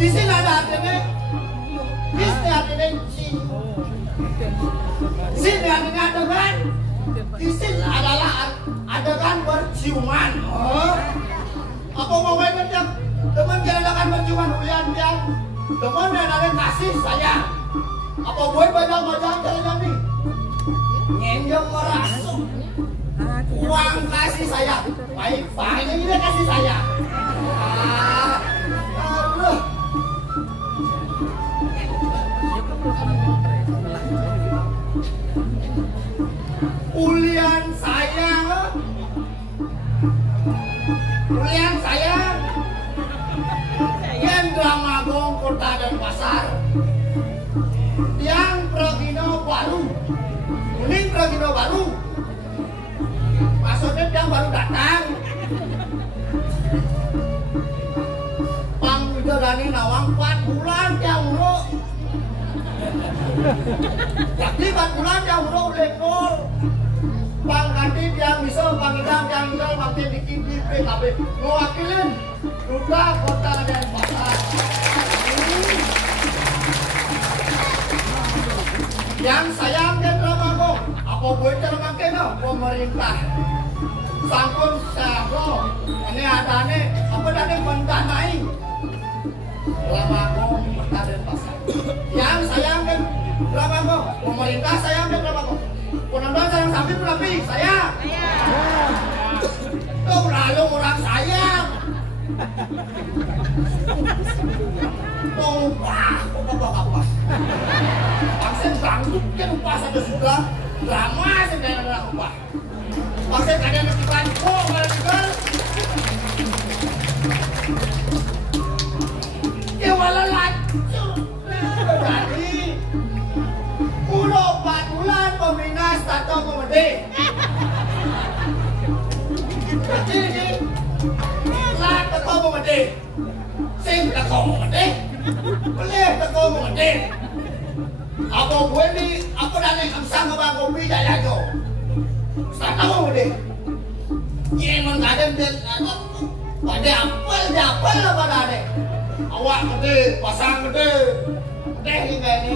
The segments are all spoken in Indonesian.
Di sini ada artinya, di sini artinya sini artinya adegan, di sini adalah adegan berciuman. Oh, apa mau yang teman jangan berciuman ulian yang teman ada kasih sayang. Apa gue banyak jalan nih, nyenjong merasuk, uang kasih sayang, baik ini kasih sayang. Ulian sayang yang Dramagung Kota Denpasar yang Progino baru kuning Progino baru maksudnya yang baru datang Pang Widodani Nawang 4 bulan yang uruk jadi 4 bulan yang uruk lekol Bang Kantin yang bisa, Bang Idam yang bisa makin bikin di PKB mewakilin Duta Kota Denpasar. Yang sayang dan Dramagung, apa boleh termakai pemerintah. Sangkun Sago, ini ada nih, apa tadi mendanai Dramagung Kota Denpasar. Yang sayang dan Dramagung, pemerintah sayang dan Dramagung. Penonton sayang sapi berlebih, sayang. Tuh lalu orang sayang. Tumpah, apa? Paksen bangkit kan upah satu sudah. Drama sedang upah. Paksen kadang iklan, kok malah ya malah lancur. Jadi udah 4 bulan pembina Stato Komedi. Jadi ini lah Teko Komedi. Sing Teko Komedi. Boleh Teko Komedi. Apa gue nih, aku dan yang amsang ke Bang Kopi jaya jo. Stato Komedi. Yang kadang dan pada apel lah pada adek. Awak gede, pasang gede. Gede hingga ini.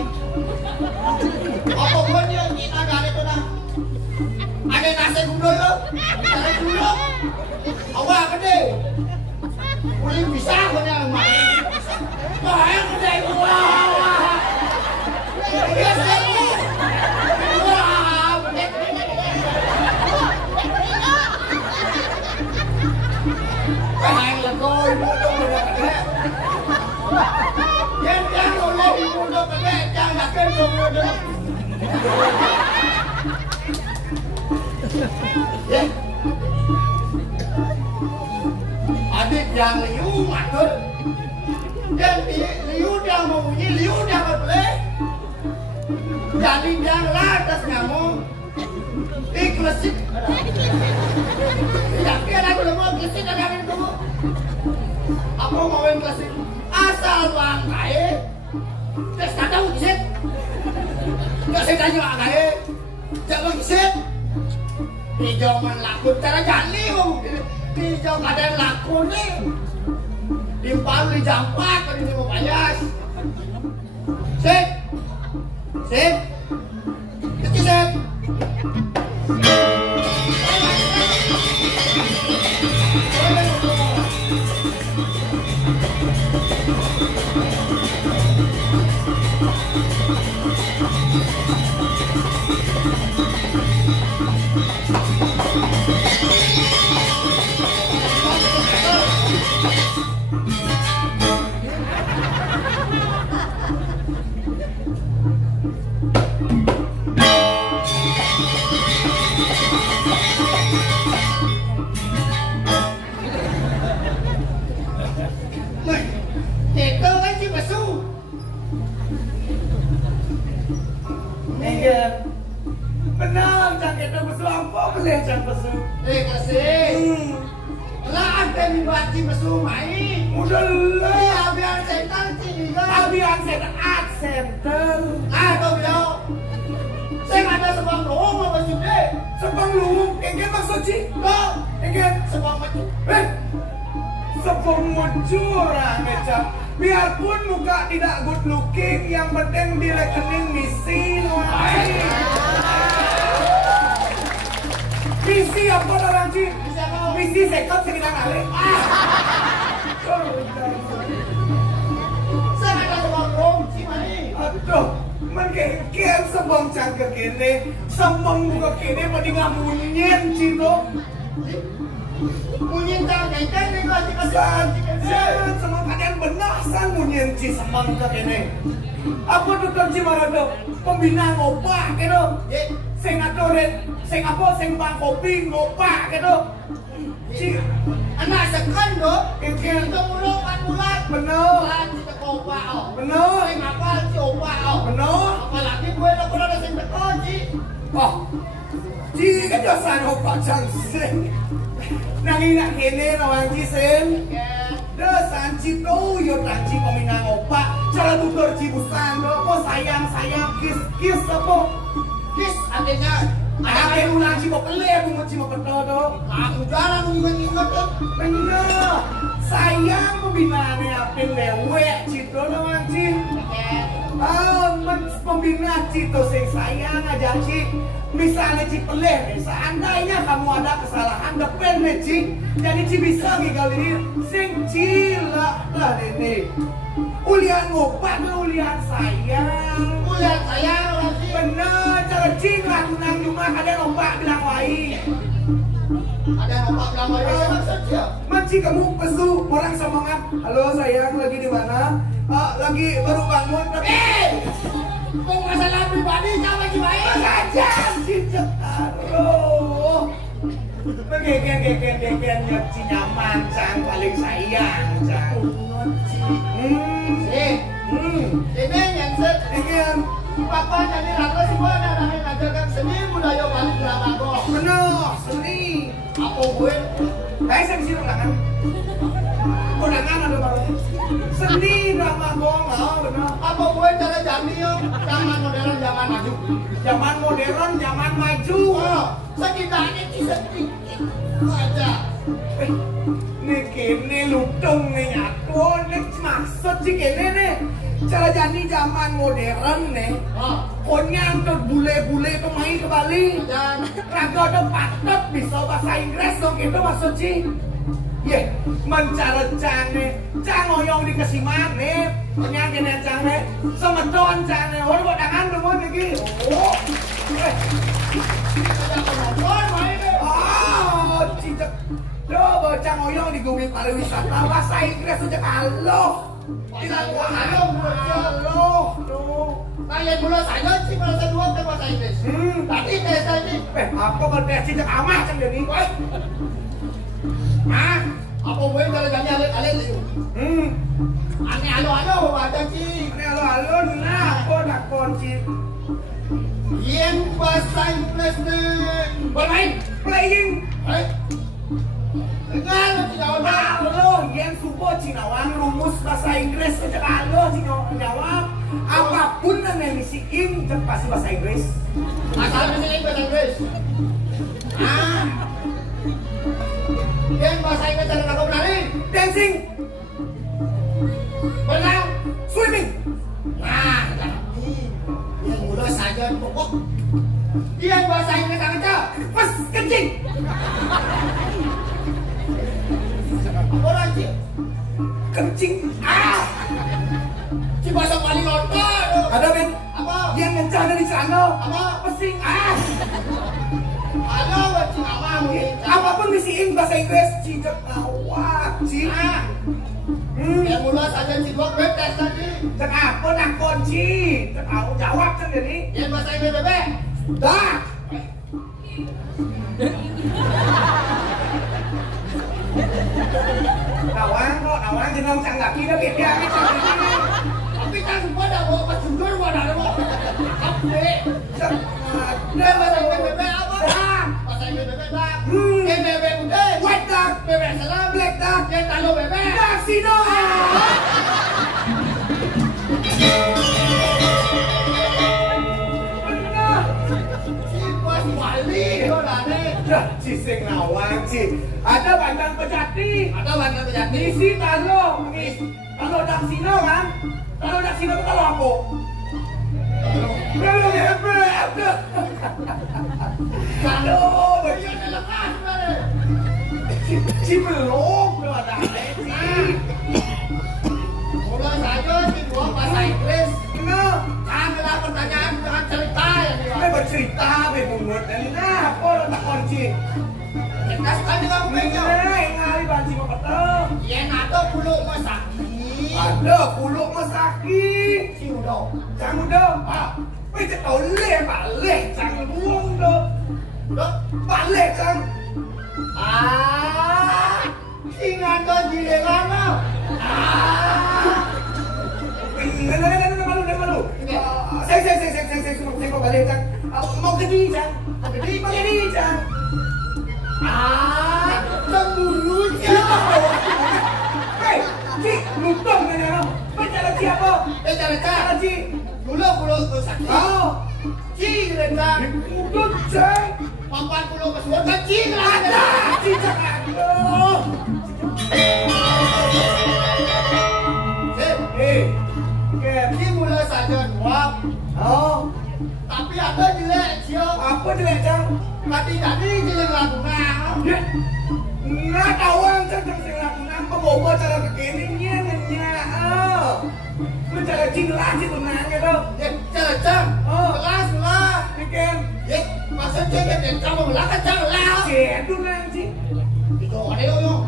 Apa gue dia ini ada itu nah ada nasi gundul lo nasi gundul awak gede boleh bisa punya rumah bahaya gede wah biasa ini wah bahaya lego ibu dong gede yang oleh ibu dong gede jangan yakin dong gede adik yang liu matur dan liu yang membunyi liu yang boleh jadi yang latas nyamuk iklasik tapi aku mau klasik ada yang kamu apa mau yang klasik asal bang kaya tes kata ujian nggak saya tanya kaya jangan kisah hijau lakun cara jali hijau kadang lakun nih dimpal di jampak kalau ini mau payas sip itu sip boleh jangan pesu. Kasih. Lah ada mimbaci pesu mai. Udah lah. Iya biar setan sih. Abian setan center. Aduh yo. Saya ada sebang luung apa sih deh? Sebang luung, engke maksud sih? Loh, Engke sebang maju. sebang mujurah meja. Biarpun muka tidak good looking, yang penting di rekening misi nuai. Misi apa orang sih? Misi sekot sembilan kali. Saya ada sebang luung sih mai. Aduh, mengkian sebang cangkir kene, sebang muka kene mending ngamunyin cino. Munyin cangkir kene kok San, semang kalian benar san munyin ci semang ke kene. Apa tuh ci marado pembina ngopak gitu. Sing atoren, sing apa sing bang kopi ngopak gitu. Ci anak sekan do, Engke itu mulu kan bulan. bener, Bulan si teko opak oh. bener, Sing apa si opak oh. bener. Apalagi gue lo kudu ada sing teko ji. Oh, ci kan dosan ngopak cangsing. Nanging nak kene rawang ci sen. Dosan ci tuh yo tanci pembina ngopak. Cara tutur ci busan do, kok sayang kiss apa? Kis adanya Ada ulang ci mau pelih aku mau ci mau pedo. aku jarang ingat tuh. Bener, sayang pembinaannya apin lewek cito doang ci. Pembina cito sing sayang aja ci. Misalnya ci pelih, seandainya kamu ada kesalahan depan nih ci, jadi ci bisa ngigal ini sing cila lah ini. Ulian ngopak ulian sayang. Ulian sayang lagi. Bener, cara ci nang rumah ada ngopak bilang wai. Ada opak bilang lagi maksudnya. Maci kamu pesu orang somongan. Halo sayang, lagi di mana? Lagi baru bangun tapi. Kok masalah pribadi sama si baik? Aja cicet aduh. Gegen nyeci nyaman cang paling sayang cang. Ini yang set. Gegen Papa jadi rata semua dan ngajarkan seni budaya Bali Dramago. bener seni. Apa gue? Saya sini undangan. Undangan ada baru. Seni drama gong, bener. Apa gue cara jami yo? Zaman modern, zaman maju. Zaman modern, zaman maju. Oh, setidaknya sedikit aja. Nih kene lutung nih nyatu, nih maksud sih kene nih. Cara jadi zaman modern nih. Konya untuk bule-bule itu main ke Bali. Dan Raga ada patut bisa bahasa Inggris dong itu maksud sih. Ye, mencari canggih, cangoyong di kesimane, penyakitnya canggih, semedon canggih, orang buat tangan dulu lagi. Oh, ada penonton main deh. cicak, coba cangoyong di gumi pariwisata bahasa Inggris sejak halo, tidak halo, tuh. Kayak bola saja sih bahasa dua ke bahasa Inggris. Tadi tes tadi. Apa kalau tes cicak amat kan jadi? Apa gue kalau jadi alit itu? Aneh alo baca sih. Ini halo, nah, aku nak kunci. Yang bahasa Inggris nih. Bermain. Playing. Dengar tidak ada. Halo, yang supo Cinawang rumus bahasa Inggris sejak halo jawab. Apapun yang misiin pasti bahasa Inggris. Asal misiin bahasa Inggris. Yang bahasa Inggris ada aku berani. Dancing, Berenang. swimming. Nah, yang mudah saja pokok. Dia bahasa Inggris aja. Pas kencing. Apa lagi? Kencing. Si bahasa paling nonton. Ada Ben? Apa? Yang ngencah dari celana. Apa? Pesing. Ada wajib apa mungkin? Apapun misiin bahasa Inggris. Cicak awak. Yang mudah saja si dua web tes tadi. Cek apa nak kunci? Cek aku jawab kan jadi. Yang bahasa Inggris bebek. Dah. Nawang jenong canggaki dah beda ni canggaki. Tapi kan semua dah bawa pas jujur bawa dah bawa. Apa? Cek. Yang bahasa Inggris bebek apa? Bahasa Inggris talo bebek. Daksino. Wali orangnya. Ci sing ngawang Ci. Ada bandang pejati. Ada warna pejati. Isi talo, talo daksino kan? Talo daksino itu talo apa? Talo bebek. Talo bebek lepas. Ci belum ada Ci. Mulai saja di dua bahasa Inggris. Nah, Janganlah pertanyaan dengan cerita ya. ini bercerita bemungut dan nah, apa tak kunci? Kita sekali dengan punya. Ini ngali banci kok ketemu. Yang ada bulu masaki. Ada kuluk mesaki. Siu dong. Jangan dong. Bây giờ tao lê chẳng buông đâu. Đó. Lê chẳng. Khi ngàn có gì để làm không? Malu. Saya kau balik chẳng. Mau ke đi chẳng. Mau ke đi chẳng. Cemburunya. Hei, Cik, lutung kan ya? Bicara siapa? Bicara Bicara Cik. Bulu masaki. Oh, Cing rendah. lutung Cik. Papan bulu kesuar kecil lah. Ada, Cik jangan. Oh. Ini mulai saja uap. Oh, Tapi ada jelek cio. apa jelek Cang? Tadi jelek lagu nah. Ya, nggak tahu Cang sing lakukan pembawa cara begininya nanya. Bicara Cing lagi tuh nanya tuh. Ya cecang. Kelas lah. Bikin. Ya maksudnya kan kamu belakang jangan lah. Cedu nang Cing. Itu ada yo.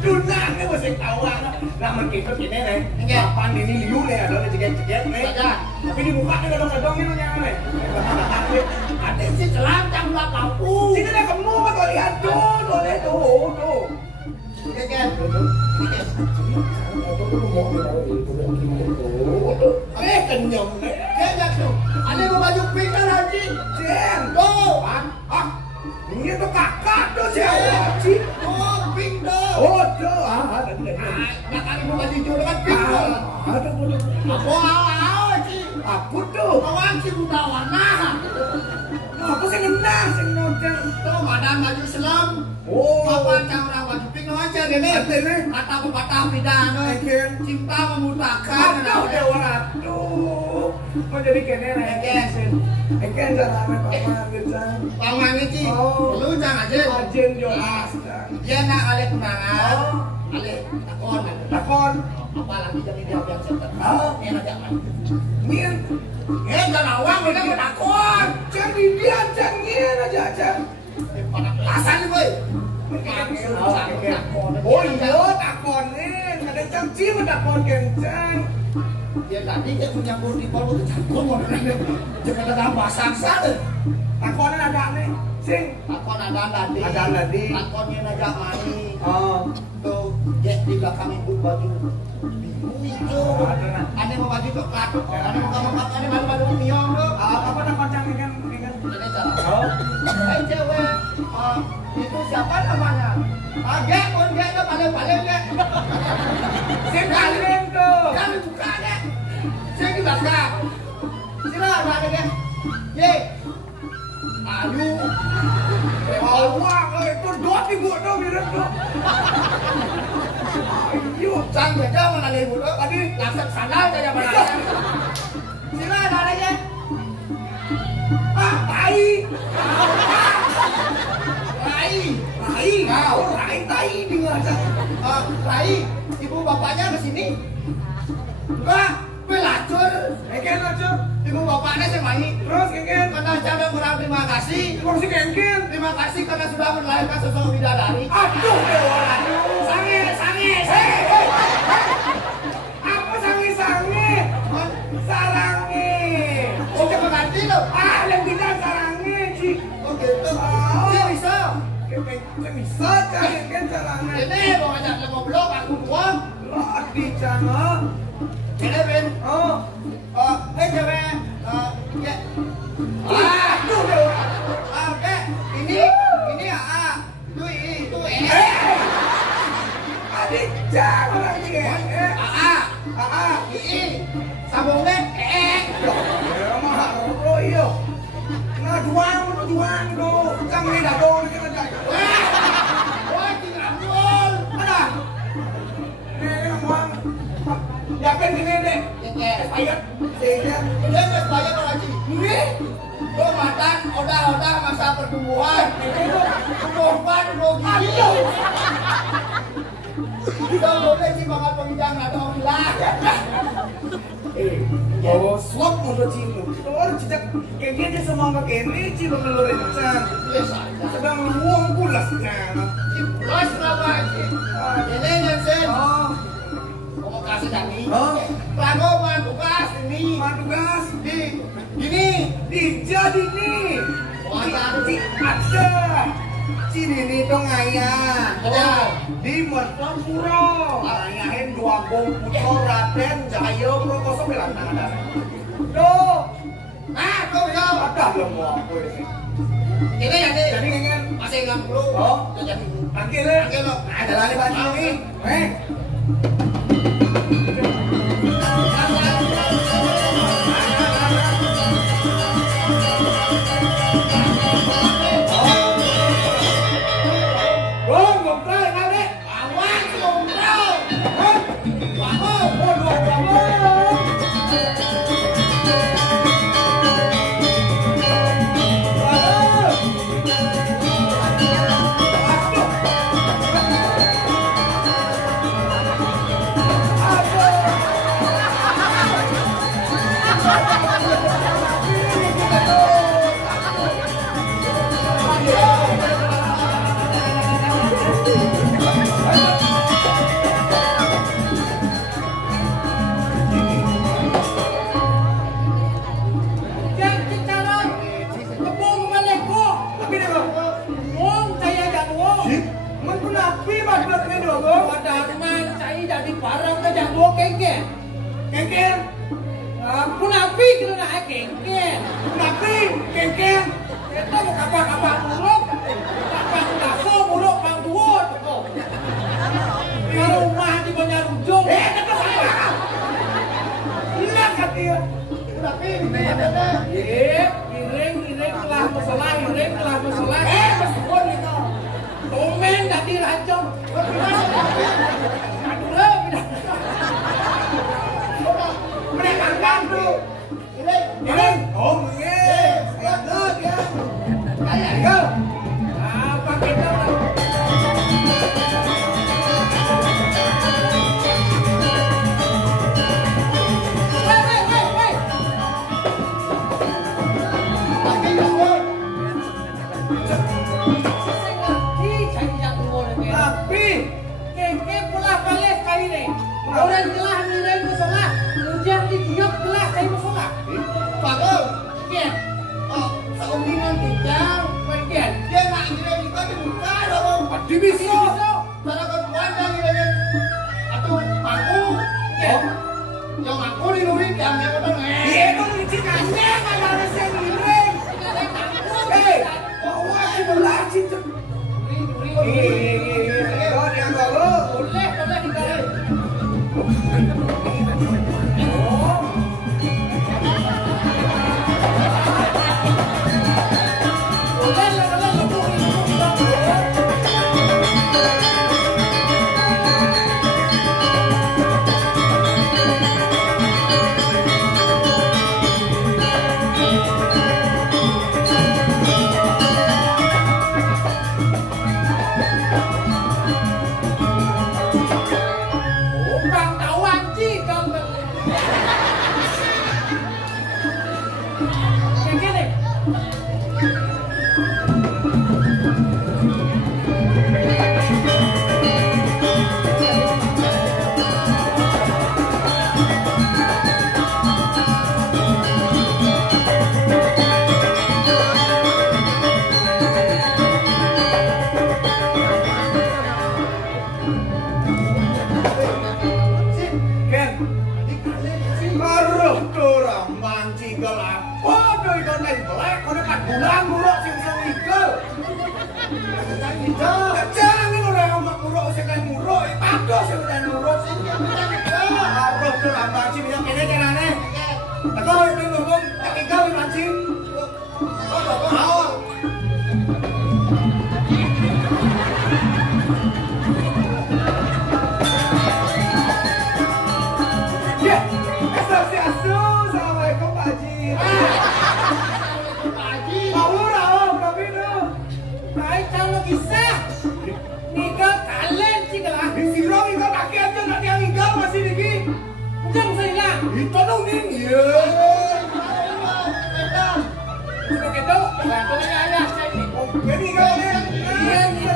Dunang ini masih kawan. Nah, kita gini nih. Papan ini liu nih, ada ceget-ceget nih. Tapi di muka nih kadang-kadang ini nyang nih. Ada si celam jam lampu. Sini nih kamu mah kau lihat tuh, boleh tuh. Kan. Kenyang nih. Kayak tuh. Ada mau baju pink kan Haji? Jen. Tuh. Ini tuh kakak tuh siapa sih? Oh, pink tuh. Oh, tuh. Ada. Nak kali mau baju hijau dengan pink tuh. Ada boleh. Aku Haji. Aku tuh. Kawan si budak warna. Aku sih ngenang, sih nodeng. Tuh badan baju selam. Oh. Kapan orang baju pink aja deh nih. Ada nih. Kata pepatah pidana. Cinta memudahkan. Aduh, dewa. Aduh. Mau jadi kene nih. Eken jalan apa gitu. Paman ini, lu jangan aja. Ajen jelas. Dia nak alih kunangan, alih takon. Takon. Apalagi jadi dia yang setan. Enak jangan. Mien. Jangan awang mereka mau takon. Jangan dibiar, jangan aja aja. Pada kelasan nih boy. Oh iya, takon nih. Ada cangci mau takon kencang. Dia tadi dia punya kurdi polu kecangkung mau nanya. Jangan ada basang sana. Takonan ada nih. Sing. Takon ada tadi. Ada tadi. Takonnya aja mani. Oh. Tuh, dia di belakang ibu baju biru itu. Ada mau baju ke katuk. Ada mau kamu ada baju miong tuh. Apa takon cangci kan? Ini cara. Hai cewek. Itu siapa namanya? Gek, pun gek tuh paling-paling gek. Sing paling tuh. Jangan buka deh. Saya di belakang. Sila ada gek. Ye. Ayu. Wah, itu dot ibu tuh mirip tuh. Ayo, Sang beda mana ibu tuh? Tadi langsung sana saja mana. Sila ada gek. tai. Tai dengan Rai, ibu bapaknya kesini. Enggak, pelacur. Kengken aja. Ibu bapaknya semai. Terus kengken. Karena saya kurang terima kasih. Terus kengken. Terima kasih karena sudah melahirkan sosok bidadari. Aduh, dewa. Sange. Hei. Apa sange? Sarange. Oh, coba ganti loh. Yang bilang sarange, Ci. Oh gitu. Dia bisa. Bisa kengken sarange. Ini mau ngajak lemo blok aku doang. Di sana. Ini Ben. Cewek. Ya. Aduh, dewa. Oke. Ini itu. Sambungnya Ya mah ro iya. Nah juang do. Cang ni dah do ni kan. Wah, tinggal gol. Ada. Ni ngomong. Yakin gini deh. Ayat. Sehingga Dia nggak bayar lagi. ini Lo makan odah masa pertumbuhan. Pertumbuhan lo gila. Kita boleh sih makan penginjang atau hilang. oh swap untuk cimu. Orang cicak kayak gini semangat ini cium melurin can. Biasa aja. Sedang luang pulas can. Plus berapa aja? Ini Jensen. Oh, Mau kasih kami. oh, Lagu mantukas ini. matugas Ini. dijadi nih. Ci ada. Cini nih dong ayah. Ada. Di Mertapuro. Ayahin dua bom putra Raden Jaya Prokoso bilang ada. Tuh, Ah, kau bisa. ada belum mau aku ini. Ini ya nih. Jadi ingin Masih 60. Oh. Jadi. panggil ya. Panggil lo. Ada lagi baju ini. Bom, ngobrol kali. Awas ngobrol. Bangun. Waduh, bangun. tuh lambang sih bisa kene carane. Teko itu ngomong tak tinggal di manci. Mau. Ya, assalamualaikum Pak Haji. Pak Haji. Mau rawang tapi no. Baik kalau kisah. Nika kalian sih lah. Di sirong ika kaki aja nanti yang ika masih diki. Jangan saya hilang. Itu dong nih. Iya. Sudah gitu. Bantunya ada saya ini. Oh, jadi kau ini. Iya, iya.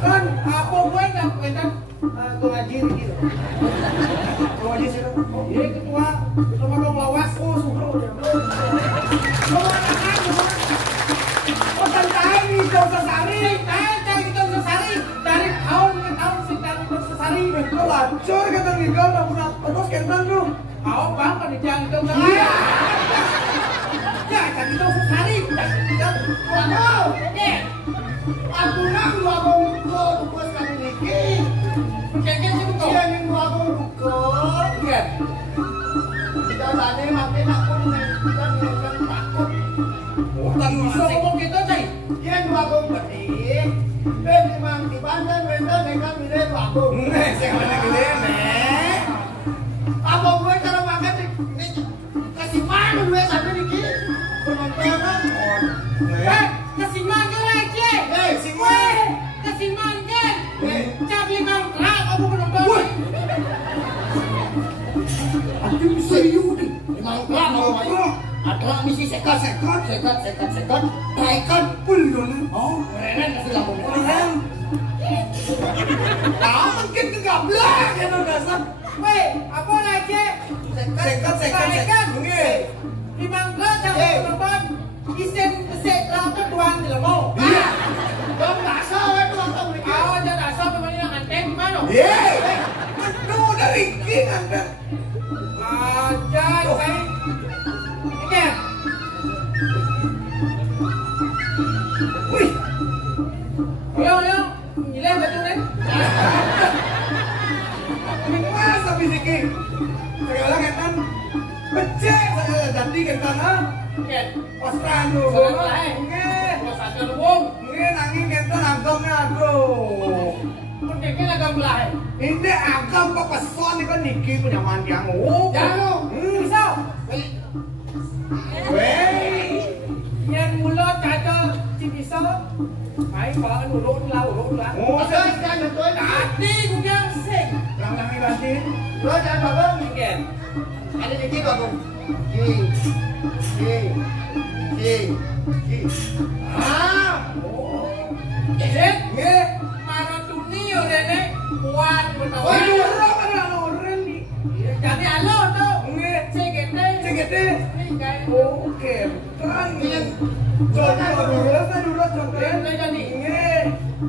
Kan apa gue nggak pengen ngaji gitu. Ngaji sih kan. Iya ketua sama dong lawas suka. Pesan tahu nih Dong Sesari. Tahu di Dong Sesari dari tahun ke tahun sedang Dong Sesari. Betul lancur kata Nigo udah pernah terus kentang tuh. Kau bang kan di Dong Sesari. Iya. Ya jadi Dong Sesari. Waduh. Aku nak dua bungko buku sekali niki. Kayaknya sih buku. Iya nih dua bungko. Iya. Kita tadi makin aku kan takut. Oh, tak bisa ngomong gitu, Cai. Iya dua bungko nih. Ben memang di Banten Banten mereka milih dua bungko. Saya mana gede, nek. Apa gue cara makan ini kasih mana gue sampai niki penontonan. Kasih mana lagi? Kasih mana? Kasih mana? Cari mangkrak aku penonton. Aku bisa yudi. Mangkrak mau ada misi sekat. Taikan belum. Oh, keren kasih lampu. Keren. Tahu mungkin kegablak ya lo dasar. Weh, apa lagi? Sekat. Nggih. Di mangkrak jangan penonton. Isen besek lawan tuan di lemau. Iya. Dong dasar itu langsung niki. Oh, jangan asal memang yang anteng mana? Iya. Aduh, dari king anda. Aja, saya. Ini. Wih. Yo, gila betul kan? Mas tapi niki. Sekarang kan becek saya ganti kentan Ken, Pasran lu. nggih. Kalau sadar wong, Nggih nanging kentan agama aduh. mendeknya agak belah. Ini agam kok peson iki niki punya mandiang. Oh. Jangan. Bisa. Weh. Yang mulut kata si bisa. Mai kalau urut lah. Oh, saya jangan betul. Tadi punya sing. Lang-lang ibadi. Lo jangan babong. Ken. Ada niki babong. Ah. Ken, nggih. Maratuni yo rene kuat betul. Orang ni. Jadi alo tuh. Nggih. Cegete. Oke. Terang ni. Contoh dulu. Jadi. Nggih. Aduh,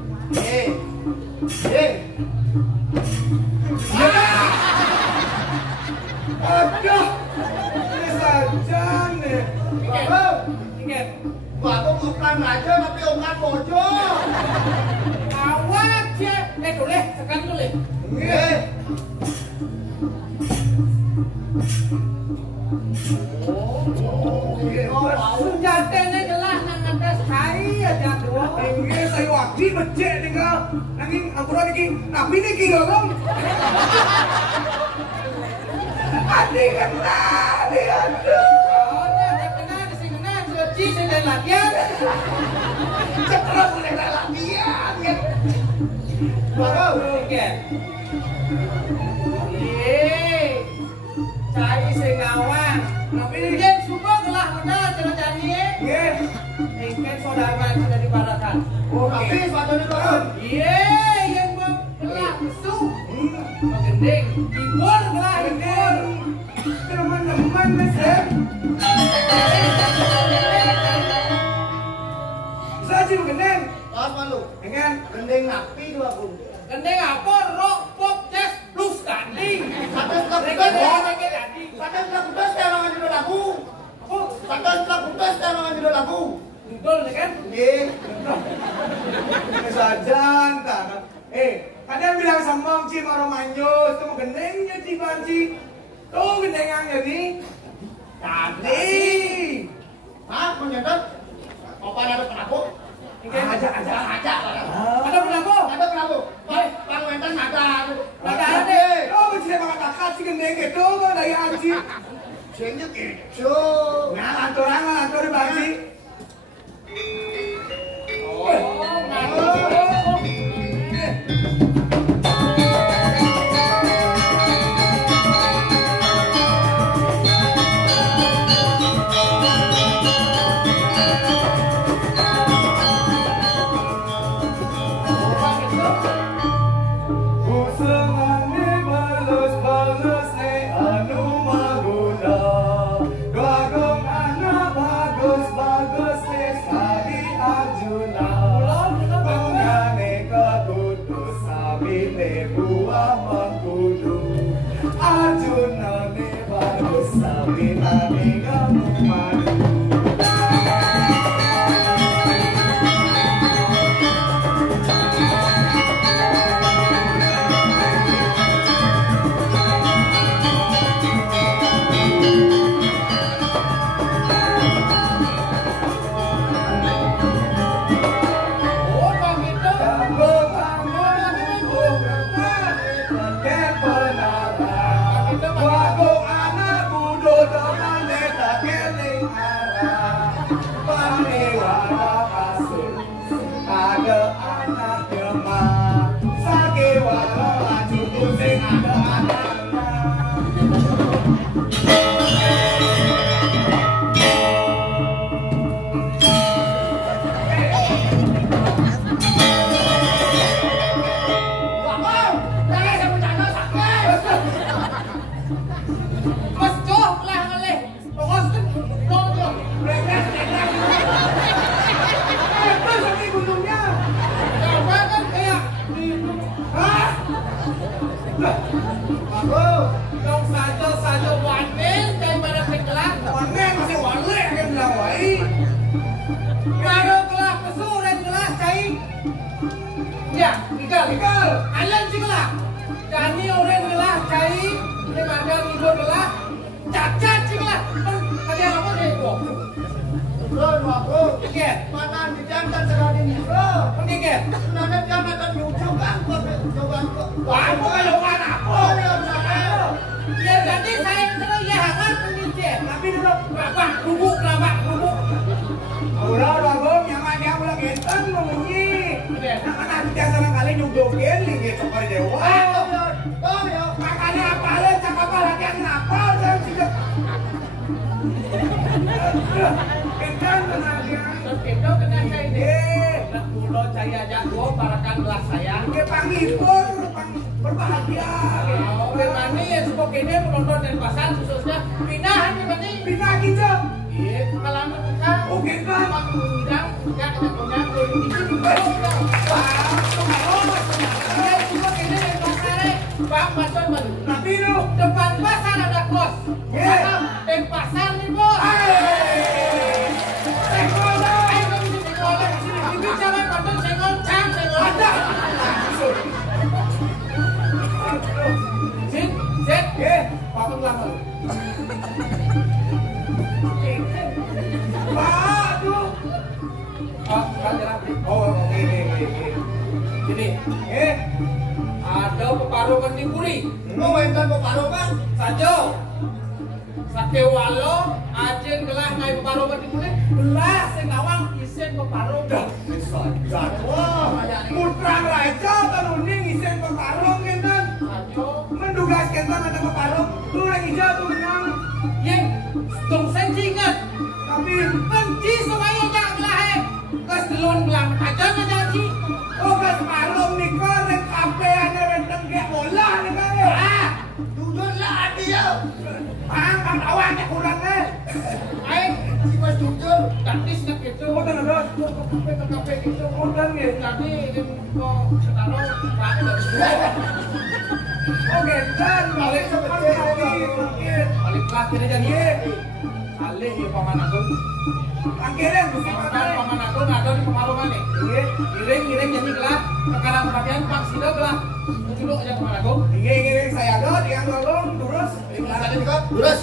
ini saja nih. Ingat, gua tuh bukan aja tapi omongan bojong. Awas ya. Boleh, sekali dulu. Nggih. Senjatanya jelas nang ngetes kai aja dua. Nggih, saya waktu becek nih kau. Nanging ampura niki, napi niki ngomong. Adi kena, aduh. Oh, dia kena di sini kena cuci sedang latihan. Cepat boleh latihan kan. Baru tiket. Cai sing ngawang. Tapi dia suka telah benar cara jadi. Nggih. Ikan saudara sudah dibarakan. Tapi sepatunya turun. Yang belah besu. Gending, dibor belah dibor. Teman-teman mesem. Saja gendeng. Lawan malu. Dengan Gendeng napi dua pun. Gending apa? Rock, pop, jazz, blues, ganding. Satu setelah Reggae, putus, reggae, ganding. satu setelah putus terangan judul lagu. Apa? Satu setelah putus terangan judul lagu. Dudul kan? Nggih. saja entah. Kadang bilang sambang Ci Maro Manyus, tuh gendengnya Ci Banci. Tuh gendengannya nih. Tadi. Hah, menyetet? Apa ada penakut? Aja. Ada berlaku? Ada penakut. Bang Wentan ada. Ada ada. Oh, bisa mengatakan si gendeng itu dari Anci. Sehingga gitu. Lantur Banci. Oh, ngaku. Berbahagia. Ini menonton dan pasang khususnya pindahan nih. Pindah gitu. Iya, kepalaman kan. Oke kan? Pak undang, enggak ada konyak, itu juga. Pak Bacon baru. Tapi lu Depan pasar ada kos. Di pasar nih bos. senggol dah. Ayo kamu sini senggol. Ini jangan Bacon senggol, cang senggol. Ada. Sit. Pak belakang. Pak, aduh. Kan jalan. Oh, ini. Sini. Ada peparukan di Puri. Mau mainkan peparukan? Sajo. Sakewalo, ajen gelah ngai peparukan di Puri. Gelah sing lawang isen peparukan. Wah, Putra Raja kan uning isen peparung kan. Sajo. Mendugas kentan ada peparung. Lu yang hijau tuh menang. Yang tung senjingan. Tapi Benci semuanya jangan gelah. Kes delon gelah aja ngaji. oh kan parung nih kan yang kampean yang tenggek bola nih kan ya. jujur lah dia. Kan awaknya kurangnya. Ayo, Si Mas jujur. taktis nak itu. Oh dan ada. Kafe gitu. Oh dan ya. Tadi ini kok setaro pakai dari semua. Oh gentan balik seperti lagi. Balik kelas kira jadi. Alih ya paman aku. Akhirnya mesti Kan pakai. paman aku ada di pemalungan nih. Iya. Iring jadi gelah. Sekarang bagian Pak Sido gelah. Duduk aja paman aku. Iya saya ada yang tolong terus. Ada juga. Terus.